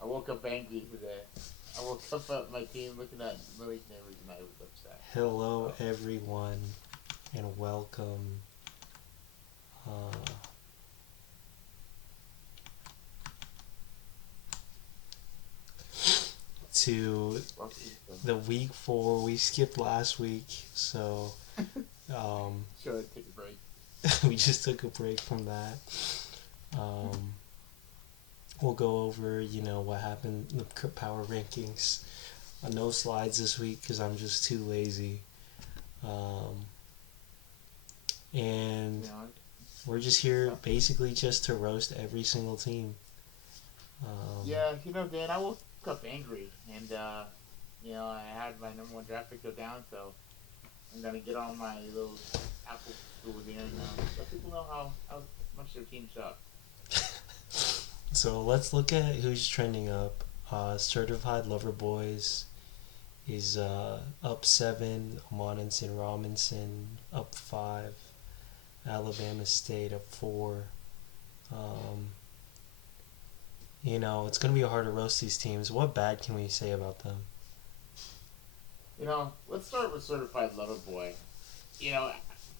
I woke up angry today. I woke up at my team looking at Malik Neighbors and I was upset. Hello, So everyone, and welcome uh, to welcome to the week 4. We skipped last week, so um, show take a break. we just took a break from that. Um, we'll go over, what happened in the power rankings. No slides this week because I'm just too lazy. Um, and You know, we're just here so, basically just to roast every single team. Um, yeah, Dan, I woke up angry, and I had my number one draft pick go down, so I'm gonna get on my little Apple stool here and let people know how much their team sucks. So let's look at who's trending up. Certified Lover Boys is up 7. Monenson Robinson up 5. Alabama State up 4. Um, it's going to be hard to roast these teams. What bad can we say about them? Let's start with certified lover boy. You know,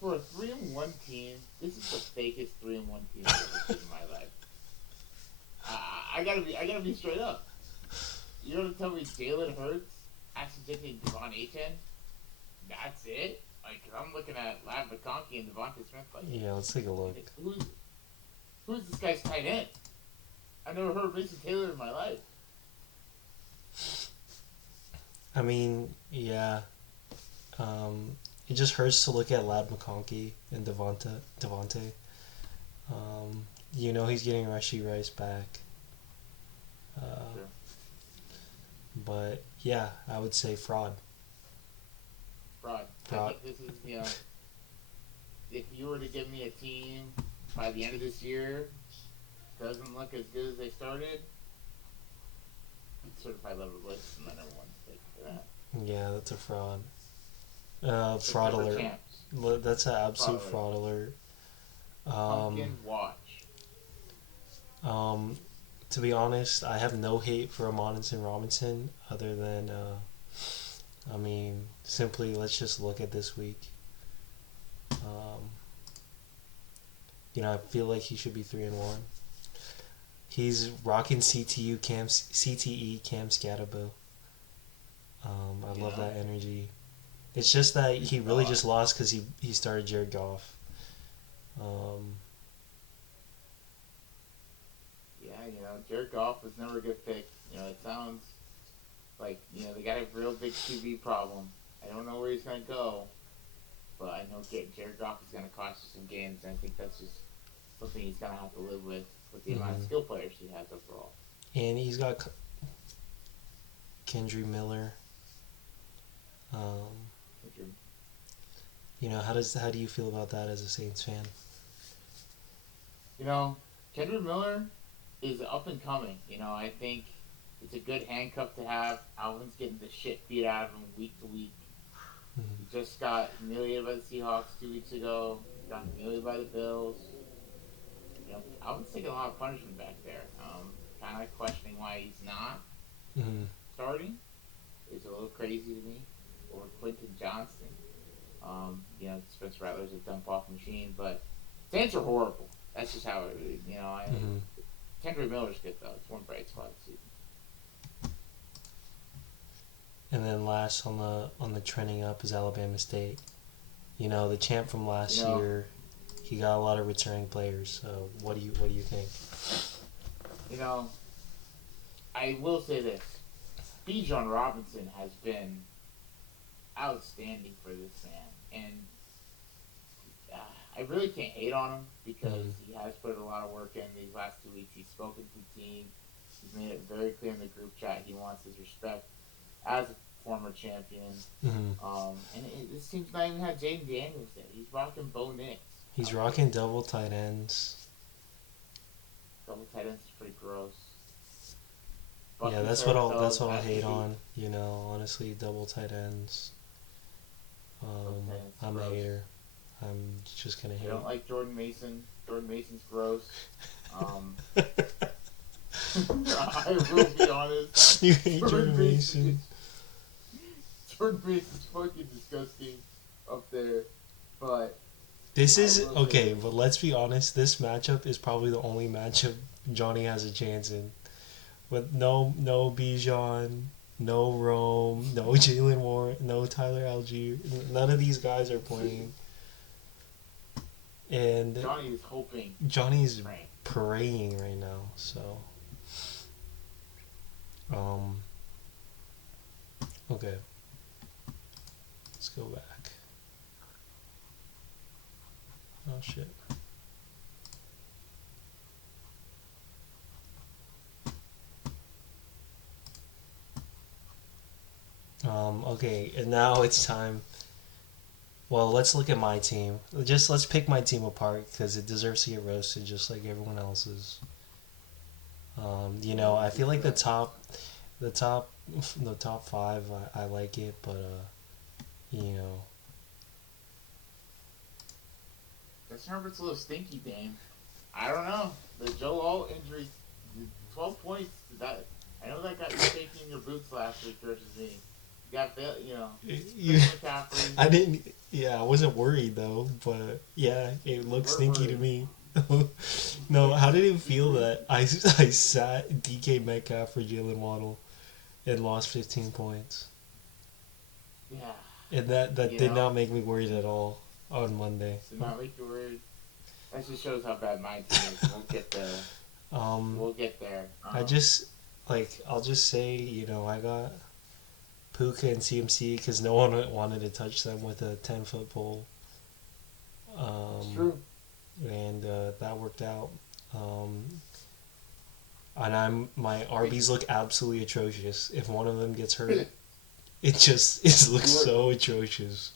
for a 3-1 team, this is the fakest 3-1 team I've ever seen in my life. I gotta be straight up. You don't tell me Jalen Hurts accidentally Devon Achan. That's it. Like, i I'm looking at Lab McConkey and Devontae Smith. Like, Yeah, let's take a look. who's this guy's tight end? I never heard of Mason Taylor in my life. I mean, yeah. Um, it just hurts to look at Lab McConkey and Devontae. He's getting Rashee Rice back. Uh, Sure. but yeah, I would say fraud. Fraud. I Fraud. think this is, if you were to give me a team by the end of this year, doesn't look as good as they started, certified level list is my number one pick for that. Yeah, that's a fraud. Fraud Except for alert. champs. That's an Fraud absolute alert. fraud alert. Um, Pumpkin watch. um, to be honest, I have no hate for Amonison Robinson other than, simply let's just look at this week. Um, I feel like he should be 3-1. He's rocking CTE Cam Scatterbo. I love that energy. It's just that he really just lost because he started Jared Goff. Um, Yeah, Jared Goff was never a good pick. It sounds like, they got a real big QB problem. I don't know where he's going to go, but I know getting Jared Goff is going to cost you some games, and I think that's just something he's going to have to live with the amount of mhm. skill players he has overall. And he's got Kendry Miller. Um, how do you feel about that as a Saints fan? Kendrick Miller is up and coming. I think it's a good handcuff to have. Alvin's getting the shit beat out of him week to week. He Mm-hmm. just got humiliated by the Seahawks 2 weeks ago. Got humiliated by the Bills. Alvin's taking a lot of punishment back there. Kind of questioning why he's not Mm-hmm. starting. It's a little crazy to me. Or Quentin Johnston. Spencer Rattler's a dump off machine, but Saints are horrible. That's just how it is. Mm-hmm. Kendrick Miller's good though. It's one bright spot this season. And then last on the trending up is Alabama State. The champ from last You know, year. He got a lot of returning players. So what do you think? you know, I will say this: Bijan Robinson has been outstanding for this man, and I really can't hate on him because Mm-hmm. he has put a lot of work in these last 2 weeks. He's spoken to the team. He's made it very clear in the group chat he wants his respect as a former champion. Mm-hmm. This team's not even had Jaden Daniels there. He's rocking Bo Nix He's out there. rocking double tight ends. Double tight ends is pretty gross. Yeah, Bucky that's what I'll has to hate be on. Honestly, double tight ends. double tight ends I'm a gross. hater. I'm just gonna I hate. don't like Jordan Mason. Jordan Mason's gross. Um, I will be honest. You hate Third Jordan base, Mason. third base is fucking disgusting up there. But This I is will okay, say, but let's be honest. This matchup is probably the only matchup Johnny has a chance in. With no Bijan, no Rome, no Jalen Warren, no Tyler Algier. None of these guys are playing, and Johnny is hoping. Johnny's Right. praying right now. So, um, okay, let's go back. Oh shit. Okay, and now it's time. Well, let's look at my team. Let's pick my team apart because it deserves to get roasted just like everyone else's. I feel like the top, the top five, I like it, but you know, This Herbert's a little stinky, Dame. I don't know. The Joe Alt injury, 12 points. That I know that got you taking your boots last week versus me. You got you, McCaffrey. I didn't. Yeah, I wasn't worried though, but yeah, it looked We're stinky to worried. me. No, how did it feel that I sat DK Metcalf for Jalen Waddle and lost 15 points? Yeah. And that You did know? not make me worried at all on Monday. So not make you worried. That just shows how bad my team is. We'll get there. We'll get there. I just I'll just say I got Puka and CMC because no one wanted to touch them with a 10-foot pole. It's true. And that worked out. And my RBs look absolutely atrocious. If one of them gets hurt, it looks so atrocious.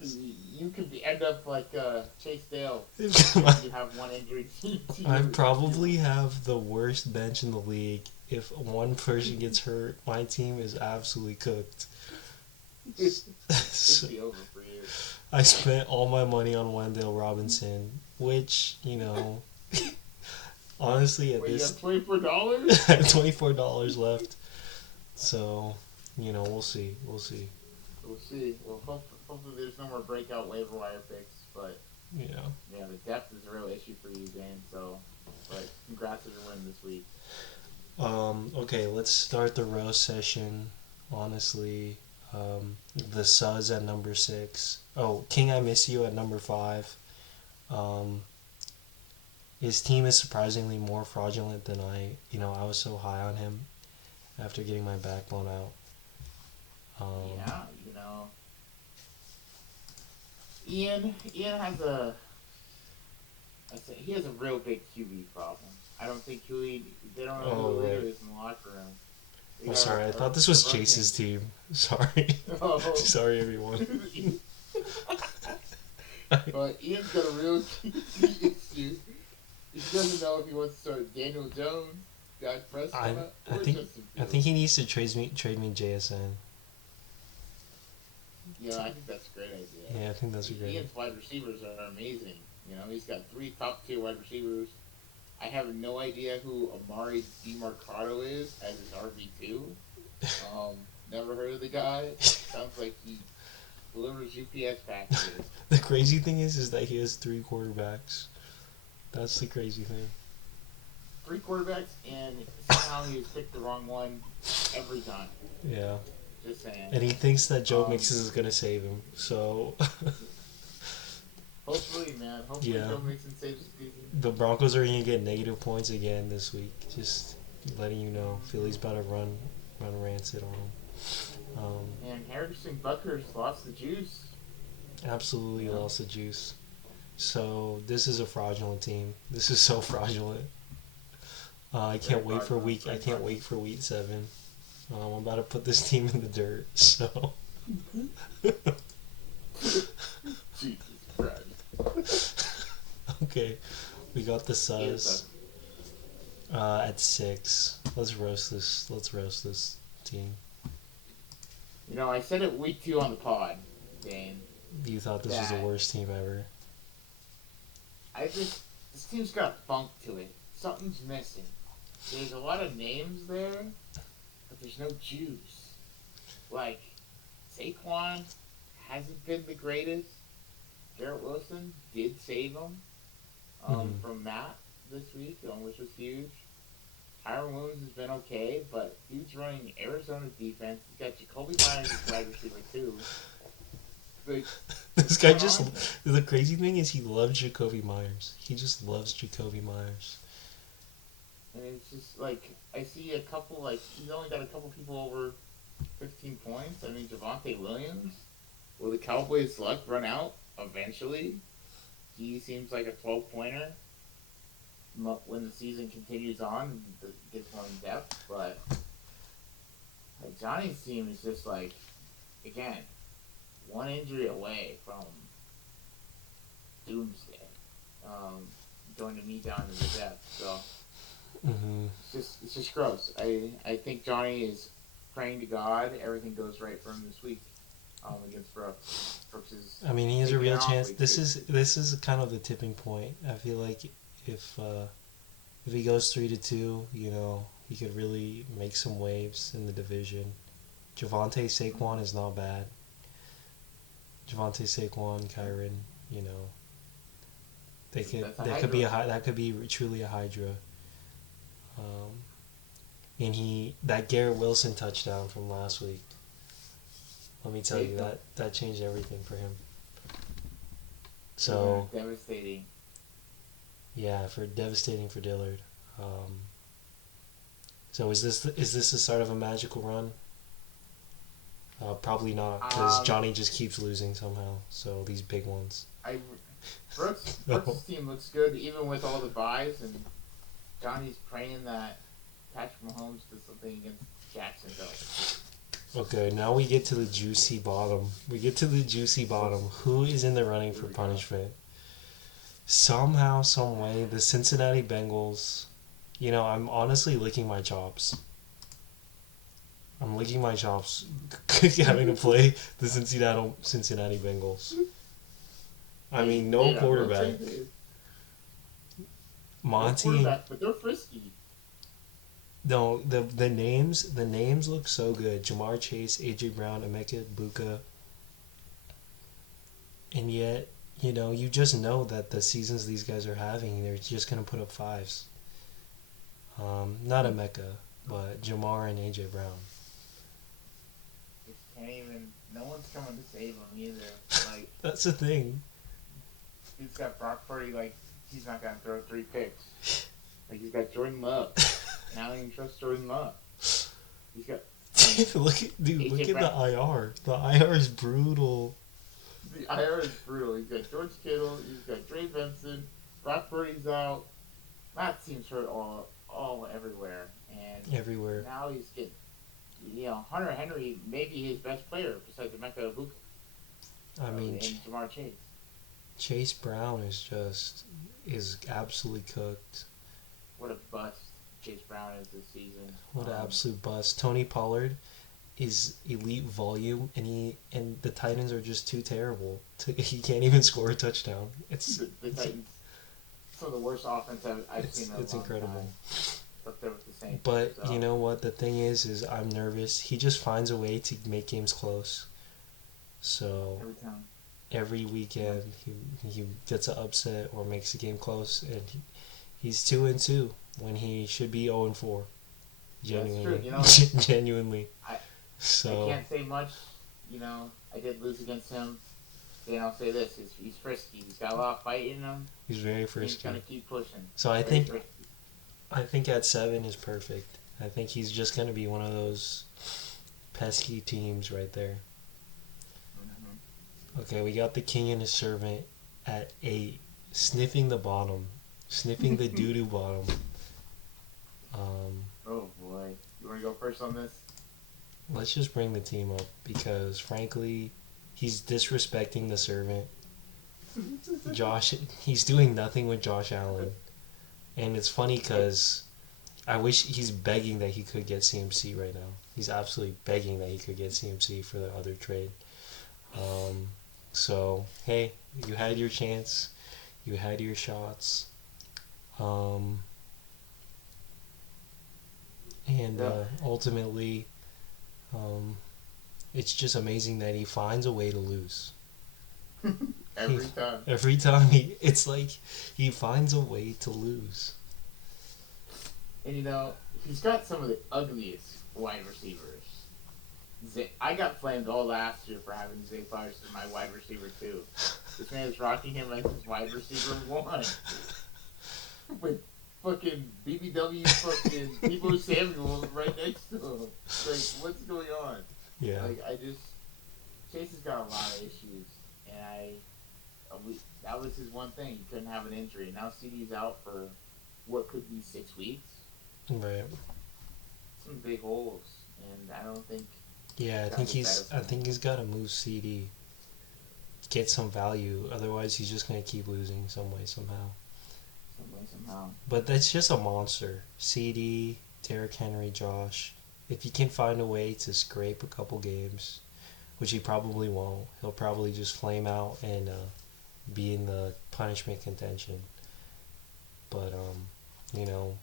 You could end up like Chase Dale. You have one injury. I probably have the worst bench in the league. If one person gets hurt, my team is absolutely cooked. It'd be over for you. I spent all my money on Wendell Robinson, which, honestly, at Wait, you this have $24? I have $24 left. So, we'll see. We'll see. We'll see. Well, hopefully there's no more breakout waiver wire picks, but Yeah. yeah, the depth is a real issue for you, Dan. So, but congrats on your win this week. Okay, let's start the roast session. Honestly, the Suz at number 6. Oh, King I Miss You at number 5. His team is surprisingly more fraudulent than I was so high on him after getting my back blown out. Yeah, Ian has he has a real big QB problem. I don't think they don't know who the leader is in the locker room. I'm sorry, I thought this was Chase's team. Sorry. Oh. Sorry, everyone. But Ian's got a real QB issue. He doesn't know if he wants to start Daniel Jones, Dak Prescott, or Justin Fields. I think he needs to trade me JSN. Yeah, I think that's a great idea. Yeah, I think that's a great idea. Ian's wide receivers are amazing. He's got 3 top-tier wide receivers. I have no idea who Amari DiMercado is as his RB2. Never heard of the guy. Sounds like he delivers UPS packages. The crazy thing is that he has 3 quarterbacks. That's the crazy thing. 3 quarterbacks, and somehow he has picked the wrong one every time. Yeah. Just saying. And he thinks that Joe Mixon is going to save him. So... Hopefully, man. Hopefully Yeah. Joe Mixon saves the season. The Broncos are going to get negative points again this week. Just letting you know. Philly's about to run rancid on them. And Harrison Butker's lost the juice. Absolutely lost the juice. So this is a fraudulent team. This is so fraudulent. I can't wait for week 7. I'm about to put this team in the dirt. So Jesus Christ. okay, we got the Suz at 6. Let's roast this team. I said it week 2 on the pod, Dane. You thought this was the worst team ever. This team's got a funk to it. Something's missing. there's a lot of names there, but there's no juice. Like Saquon hasn't been the greatest. Garrett Wilson did save him Hmm. from Matt this week, which was huge. Tyron Williams has been okay, but dude's running Arizona's defense. He's got Jacoby Myers as wide receiver too. Like, This what's guy going just. on here? The crazy thing is he loves Jacoby Myers. He just loves Jacoby Myers. And it's just like I see a couple like he's only got a couple people over 15 points. I mean Javante Williams. Will the Cowboys' luck run out eventually? He seems like a 12 pointer when the season continues on, gets more in depth. But like, Johnny's team is just like, again, one injury away from doomsday. Um, Joining me down to the depths. So Hmm. it's just gross. I think Johnny is praying to God everything goes right for him this week against Brooks. Brooks is I mean, he has a taking real an off chance. week. This is kind of the tipping point. I feel like if uh, if he goes 3-2, he could really make some waves in the division. Javante Saquon is not bad. Javante Saquon, Kyron, you know, they could That's a that could be hydra. that could be truly a hydra. Um, and that Garrett Wilson touchdown from last week. Let me tell you Saved him. that changed everything for him. Could have been So devastating. yeah, for devastating for Dillard. Um, so is this the start of a magical run? Probably not, because Um, Johnny just keeps losing somehow. So these big ones. I Brooks' No. team looks good even with all the buys, and Johnny's praying that Patrick Mahomes does something against Jacksonville. Okay, now we get to the juicy bottom. We get to the juicy bottom. Who is in the running Here for we go. punishment? Somehow, some way, the Cincinnati Bengals. I'm honestly licking my chops. I'm licking my chops having to play the Cincinnati Bengals. I mean, no They got quarterback. rotated. No Monty and quarterback, but they're frisky. no, the names look so good. Jamar Chase, AJ Brown, Emeka Buka, and yet you just know that the seasons these guys are having, they're just gonna put up fives. Not Emeka, but Jamar and AJ Brown. Just can't even. No one's coming to save him either. Like That's the thing. he's got Brock Purdy. Like he's not gonna throw 3 picks. Like he's got Jordan Love. And I don't even trust Jordan Love. He's got. I mean, Look AJ at Brown. the IR. The IR is brutal. The IR is brutal. He's got George Kittle. He's got Dre Benson. Brock Purdy's out. Matt seems hurt all everywhere, and Everywhere. now he's getting. Hunter Henry may be his best player besides Emeka Ibuka I mean, and Jamar Chase. Chase Brown is absolutely cooked. What a bust Chase Brown is this season. What an absolute bust. Tony Pollard is elite volume, and the Titans are just too terrible. He can't even score a touchdown. It's The it's Titans, some of the worst offense I've seen in a it's long incredible. time. It's up there with the Saints. But So you know what? The thing is I'm nervous. He just finds a way to make games close. So every time. every weekend he gets an upset or makes the game close, and he's 2-2 when he should be 0-4. That's Genuinely, true. genuinely. I So can't say much. I did lose against him. Then I'll say this: he's frisky. He's got a lot of fight in him. he's very And he's frisky. gonna keep pushing. So I Very think frisky. I think at 7 is perfect. I think he's just gonna be one of those pesky teams right there. Mm-hmm. Okay, we got the king and his servant at 8, sniffing the bottom, sniffing the doo doo bottom. Um, Oh boy, you want to go first on this? let's just bring the team up because frankly, he's disrespecting the servant. He's doing nothing with Josh Allen, and it's funny because I wish he's begging that he could get CMC right now. He's absolutely begging that he could get CMC for the other trade. Um, so hey, you had your chance, you had your shots. Um, And Yeah. ultimately, um, it's just amazing that he finds a way to lose. He, Every time. every time it's like he finds a way to lose. And he's got some of the ugliest wide receivers. I got flamed all last year for having Zay Flowers as my wide receiver too. This man is rocking him as his wide receiver one with fucking BBW fucking Debo Samuel right next to him. Like, what's going on? Yeah. Like, Chase has got a lot of issues, and that was his one thing. He couldn't have an injury. Now CD's out for what could be 6 weeks. Right. Some big holes, and I don't think Yeah, he's gotten better I from it. think he's got to move CD, get some value. Otherwise, he's just gonna keep losing some way somehow. Some way, somehow. But that's just a monster. CD, Derrick Henry, Josh. If he can find a way to scrape a couple games, which he probably won't, he'll probably just flame out and be in the punishment contention. But you know,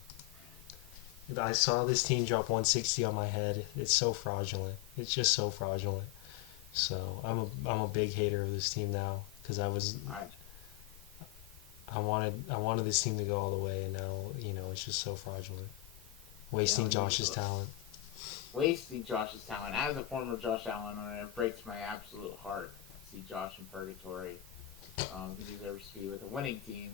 I saw this team drop 160 on my head. It's so fraudulent. It's just so fraudulent. So I'm a big hater of this team now because I, I wanted this team to go all the way, and now it's just so fraudulent, you know, wasting he's Josh's talent. wasting Josh's talent. As a former Josh Allen owner, it breaks my absolute heart to see Josh in purgatory. He deserves to be with a winning team,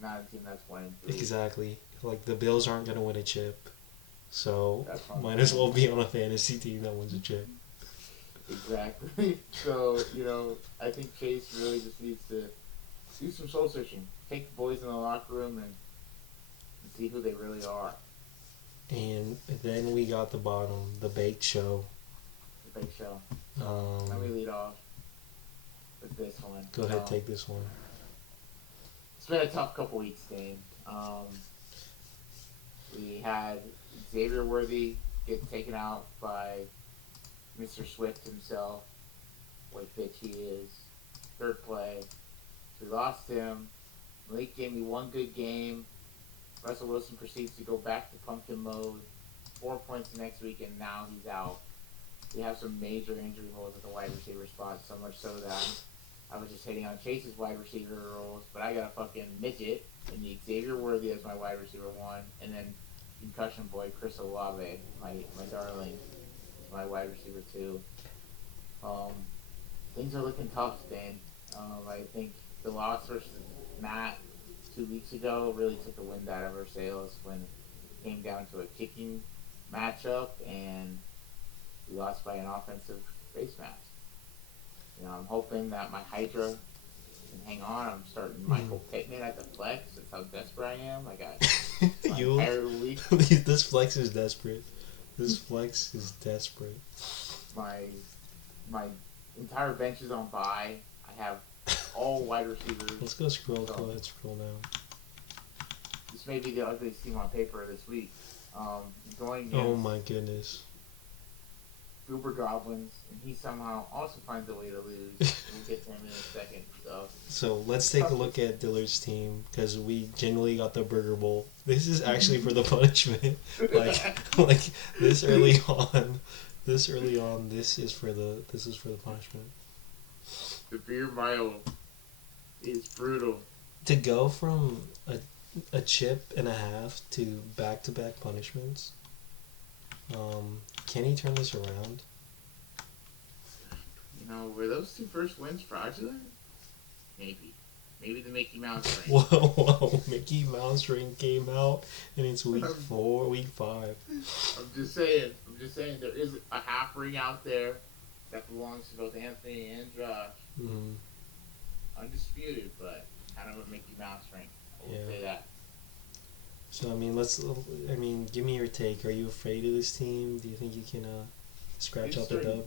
not a team that's 1-3. Exactly. Like the Bills aren't gonna win a chip, so That's what I'm might as saying. well be on a fantasy team that wins a chip. Exactly. So, I think Chase really just needs to do some soul searching. Take the boys in the locker room and see who they really are. And then we got the bottom, the baked show. The big show. So let me lead off with this one. Go ahead, take this one. It's been a tough couple weeks, Dane. We had Xavier Worthy get taken out by Mr. Swift himself. What bitch he is. Third play. We lost him. Malik gave me one good game. Russell Wilson proceeds to go back to pumpkin mode. 4 points the next week, and now he's out. We have some major injury holes at the wide receiver spot, so much so that I was just hitting on Chase's wide receiver roles, but I got a fucking midget and the Xavier Worthy as my wide receiver one, and then concussion boy Chris Olave, my darling, is my wide receiver two. Um, Things are looking tough, Dan. I think the loss versus Matt 2 weeks ago really took the wind out of our sails when it came down to a kicking matchup and we lost by an offensive face mask. I'm hoping that my Hydra can hang on. I'm starting Michael Pittman at the flex. That's how desperate I am. I got my You, entire week. this flex is desperate. This flex is desperate. My my entire bench is on bye. I have all wide receivers. Let's go scroll. So Go ahead, scroll down. this may be the ugliest team on paper this week. Going Oh against my goodness. Goober Goblins, and he somehow also finds a way to lose. We'll get to him in a second. So let's take a look at Dillard's team because we generally got the Burger Bowl. This is actually for the punishment. like this early on, this is for the punishment. The beer mile is brutal. To go from a chip and a half to back punishments. Can he turn this around? Were those two first wins fraudulent? Maybe. Maybe the Mickey Mouse ring. Whoa, Mickey Mouse ring came out and it's week 5. I'm just saying. There is a half ring out there that belongs to both Anthony and Josh. Mm-hmm. Undisputed, but kind of a Mickey Mouse ring. I will say that. So give me your take. Are you afraid of this team? Do you think you can scratch out the dub?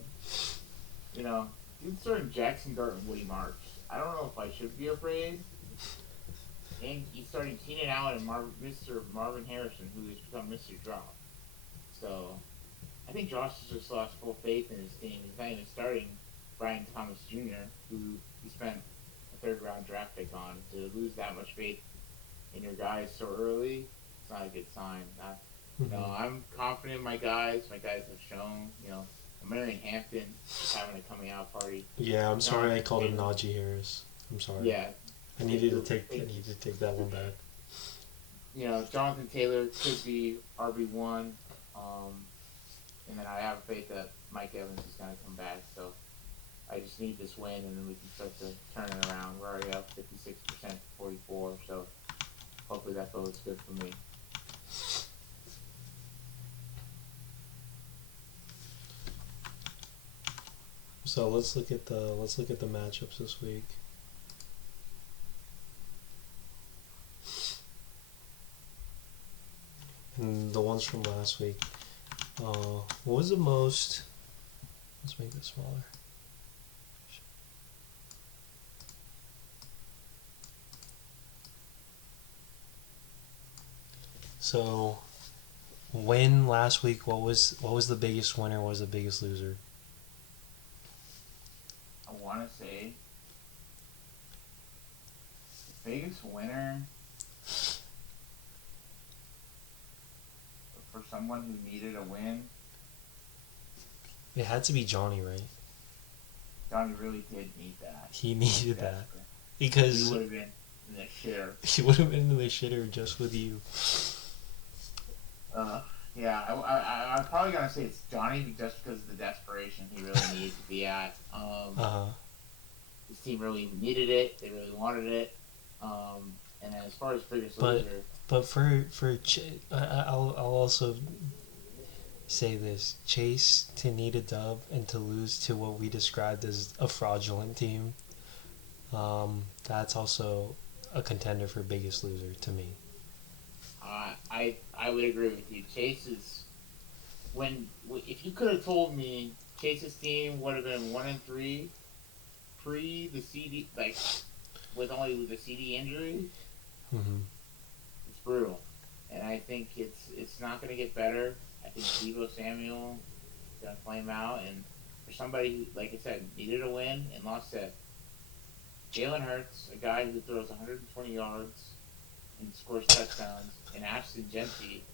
Dude starting Jackson Dart and Woody March. I don't know if I should be afraid. And he's starting Keenan Allen and Mr. Marvin Harrison, who has become Mr. Drop. So, I think Josh has just lost full faith in his team. He's not even starting Brian Thomas Jr., who he spent a third-round draft pick on. To lose that much faith in your guys so early, it's not a good sign. I'm confident in my guys. My guys have shown, Marion Hampton is having a coming out party. Yeah, I'm sorry I Jonathan called him Taylor, Najee Harris. I'm sorry. yeah, I needed to take that one back. Jonathan Taylor could be RB1. Um, and then I have faith that Mike Evans is going to come back. So I just need this win, and then we can start to turn it around. We're already up 56% to 44, so hopefully that bodes good for me. So let's look at the matchups this week. And the ones from last week. What was the most? Let's make this smaller. So, win last week. What was the biggest winner? What was the biggest loser? I want to say the biggest winner for someone who needed a win. It had to be Johnny, right? Johnny really did need that. He needed that He because would have been in the shitter. he would have been in the shitter just with you. Yeah, I'm probably gonna say it's Johnny just because of the desperation he really needed to be at. His team really needed it. They really wanted it. And then as far as biggest loser, But I'll also say this: Chase to need a dub and to lose to what we described as a fraudulent team. That's also a contender for biggest loser to me. I would agree with you. Chase is if you could have told me Chase's team would have been 1-3 pre the CD with the CD injury, it's brutal. And I think it's not going to get better. I think Deebo Samuel is going to flame out, and for somebody who, like I said, needed a win and lost to Jalen Hurts, a guy who throws 120 yards and scores touchdowns, and Ashton Genty,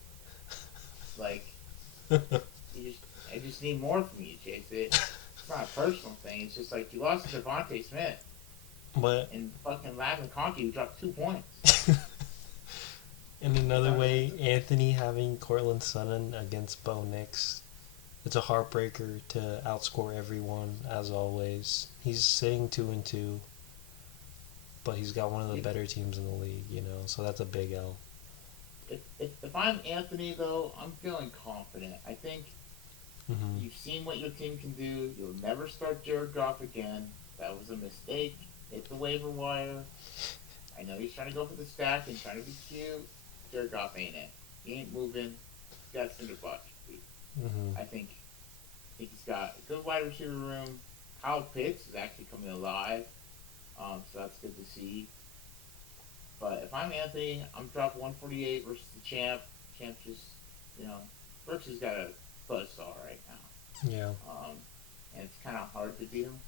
I just need more from you, Chase. It's not a personal thing. It's just like you lost to Devontae Smith. But and fucking Ladd McConkey, who dropped 2 points. in another way, Anthony having Cortland Sutton against Bo Nix, it's a heartbreaker to outscore everyone as always. He's sitting 2-2, but he's got one of the better teams in the league, so that's a big L. If I'm Anthony, though, I'm feeling confident. I think you've seen what your team can do. You'll never start Jared Goff again. That was a mistake. Hit the waiver wire. I know he's trying to go for the stack and trying to be cute. Jared Goff ain't it. He ain't moving. He's got cinder block. I think he's got a good wide receiver room. Kyle Pitts is actually coming alive. So that's good to see. But if I'm Anthony, I'm dropping 148 versus the champ. Champ just, Burks has got a buzzsaw right now. Yeah. And it's kind of hard to beat him.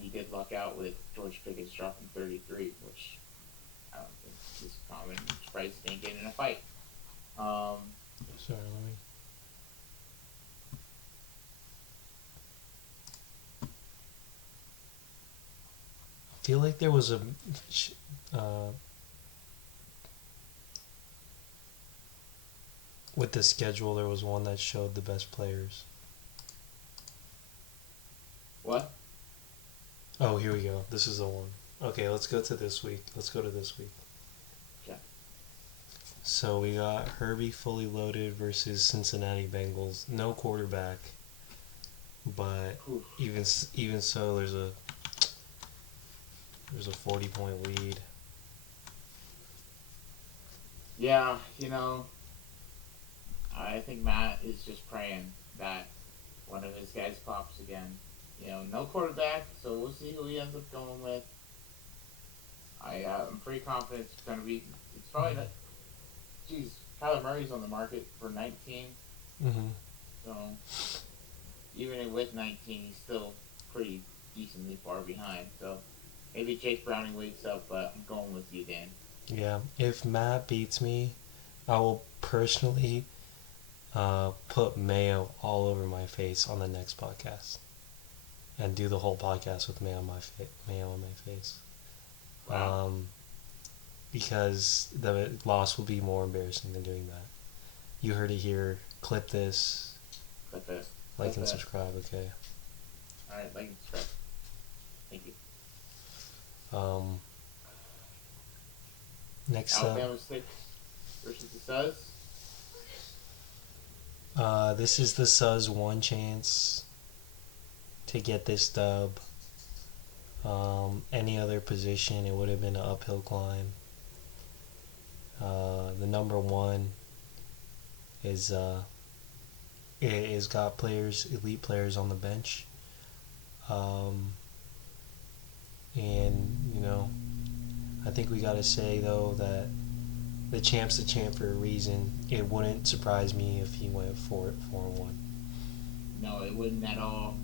He did luck out with George Pickens dropping 33, which I don't think is common. I'm surprised he didn't get in a fight. Sorry, let me. I feel like there was a. With the schedule, there was one that showed the best players. What? Oh, here we go. This is the one. Okay, let's go to this week. Okay. So we got Herbie fully loaded versus Cincinnati Bengals. No quarterback, but even so, there's a 40-point lead. Yeah, I think Matt is just praying that one of his guys pops again. No quarterback, so we'll see who he ends up going with. I'm pretty confident it's going to be. It's probably not. Geez, Kyler Murray's on the market for 19. So even with 19, he's still pretty decently far behind. So maybe Jake Browning wakes up, but I'm going with you, Dan. Yeah, if Matt beats me, I will personally put mayo all over my face on the next podcast and do the whole podcast with mayo on my face. Wow. Because the loss will be more embarrassing than doing that. You heard it here. Clip this. Clip it. Like Clip and it. subscribe, okay? Alright, like and subscribe. Thank you. Next Alabama 6 versus the Suds. This is the Suns' one chance to get this dub. Any other position, it would have been an uphill climb. The number one is got players, elite players on the bench. And, I think we gotta say, though, that the champ's the champ for a reason. It wouldn't surprise me if he went 4-1. No, it wouldn't at all.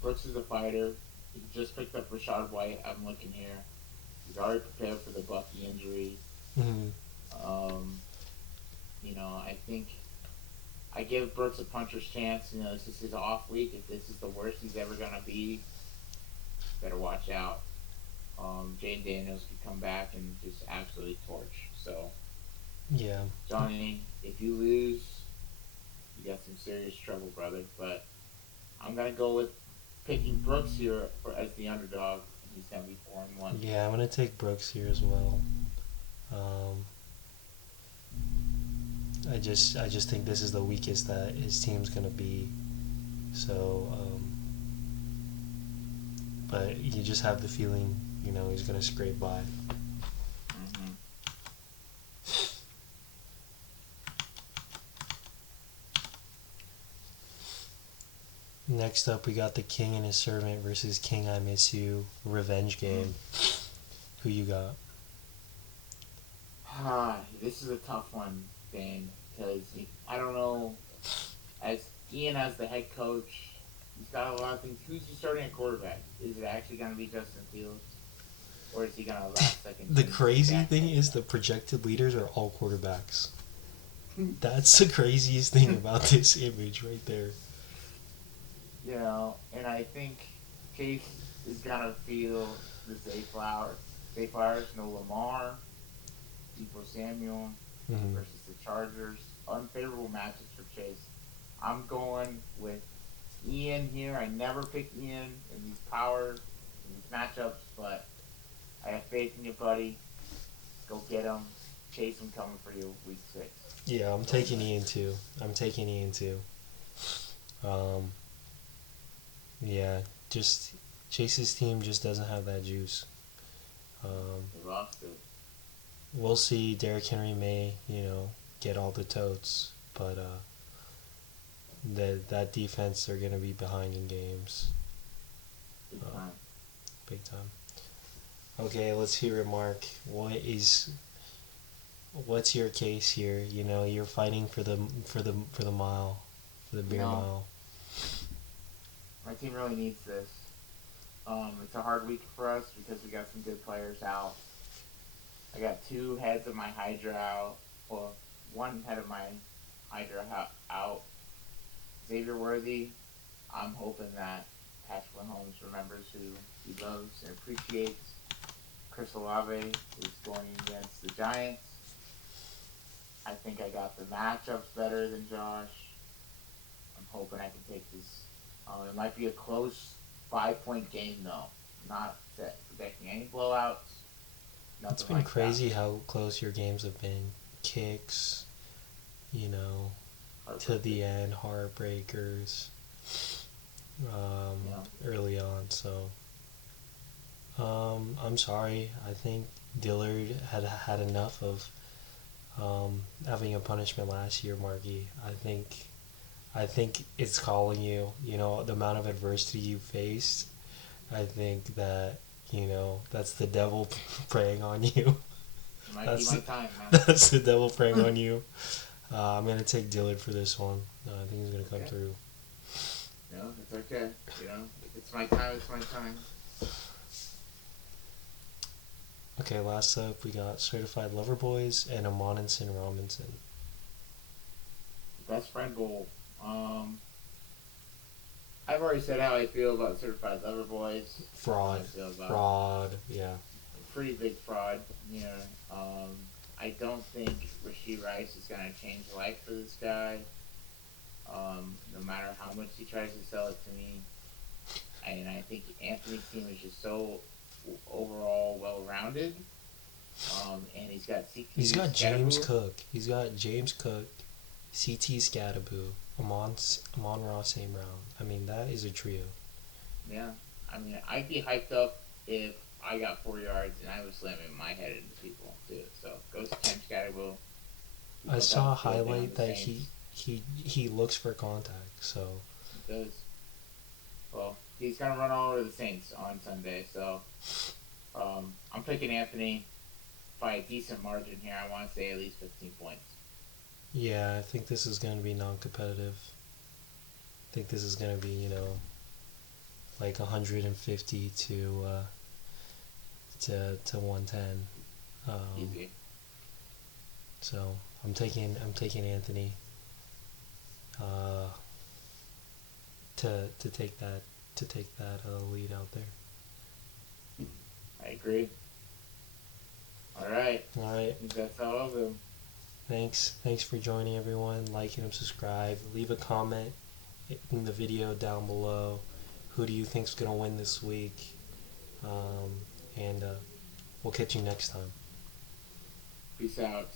Brooks is a fighter. He just picked up Rashad White. I'm looking here. He's already prepared for the Bucky injury. Mm-hmm. I think I give Brooks a puncher's chance. This is his off week. If this is the worst he's ever gonna be, better watch out. Jane Daniels could come back and just absolutely torch. So, Yeah. Johnny, if you lose, you got some serious trouble, brother. But I'm gonna go with picking Brooks here as the underdog. He's gonna be 4-1. Yeah, I'm gonna take Brooks here as well. I just think this is the weakest that his team's gonna be. So, but you just have the feeling, he's gonna scrape by. Mm-hmm. Next up, we got the King and his Servant versus King I Miss You revenge game. Who you got? This is a tough one, Dan, because I don't know. As Ian as the head coach, he's got a lot of things. Who's he starting at quarterback? Is it actually going to be Justin Fields, or is he going to last second? The crazy thing is the projected leaders are all quarterbacks. That's the craziest thing about this image right there. And I think Chase is going to feel the Zay Flowers, no Lamar, Deebo Samuel versus the Chargers. Unfavorable matches for Chase. I'm going with Ian here. I never pick Ian in these matchups, but I have faith in you, buddy. Go get him. Chase him coming for you week 6. Yeah, I'm taking Ian too. Yeah, just Chase's team just doesn't have that juice. They lost it. We'll see. Derrick Henry may, get all the totes, but that defense, they're gonna be behind in games. Big time. Okay, let's hear it, Mark. What's your case here? You're fighting for the mile, for the beer mile. My team really needs this. It's a hard week for us because we got some good players out. I got 2 heads of my Hydra out. Well, 1 head of my Hydra out. Xavier Worthy, I'm hoping that Patrick Mahomes remembers who he loves and appreciates. Chris Olave is going against the Giants. I think I got the matchups better than Josh. I'm hoping I can take this. It might be a close 5-point game, though. Not predicting any blowouts. It's been crazy how close your games have been. Kicks, to the end, heartbreakers, early on. So, I'm sorry. I think Dillard had enough of having a punishment last year, Marky. I think it's calling you. The amount of adversity you faced. I think that that's the devil preying on you. That's my time, man. That's the devil preying on you. I'm gonna take Dillard for this one. I think he's gonna come through. No, it's okay. If it's my time, it's my time. Okay, last up we got Certified Lover Boys and Amon and Sin Robinson. Best friend bowl. I've already said how I feel about Certified Lover Boys. How I Fraud. feel about Fraud. Yeah. pretty big fraud. You know, I don't think Rasheed Rice is gonna change life for this guy. No matter how much he tries to sell it to me, and I think Anthony's team is just so overall well rounded. And he's got CT. He's got James Cook. He's got James Cook, CT Scattaboo, Amon Ross St. Brown. I mean, that is a trio. Yeah, I mean, I'd be hyped up if I got 4 yards and I was slamming my head into people too. So goes to Ken Scatterbo. I saw a highlight that he looks for contact. So He does. Well, he's gonna run all over the Saints on Sunday. So I'm picking Anthony by a decent margin here. I want to say at least 15 points. yeah, I think this is going to be non-competitive. I think this is going to be like 150 to 110. Easy. So I'm taking Anthony to take that lead out there. I agree. All right. All right. I think that's all of them. Thanks for joining, everyone. Like and subscribe. Leave a comment in the video down below. Who do you think's gonna win this week? And we'll catch you next time. Peace out.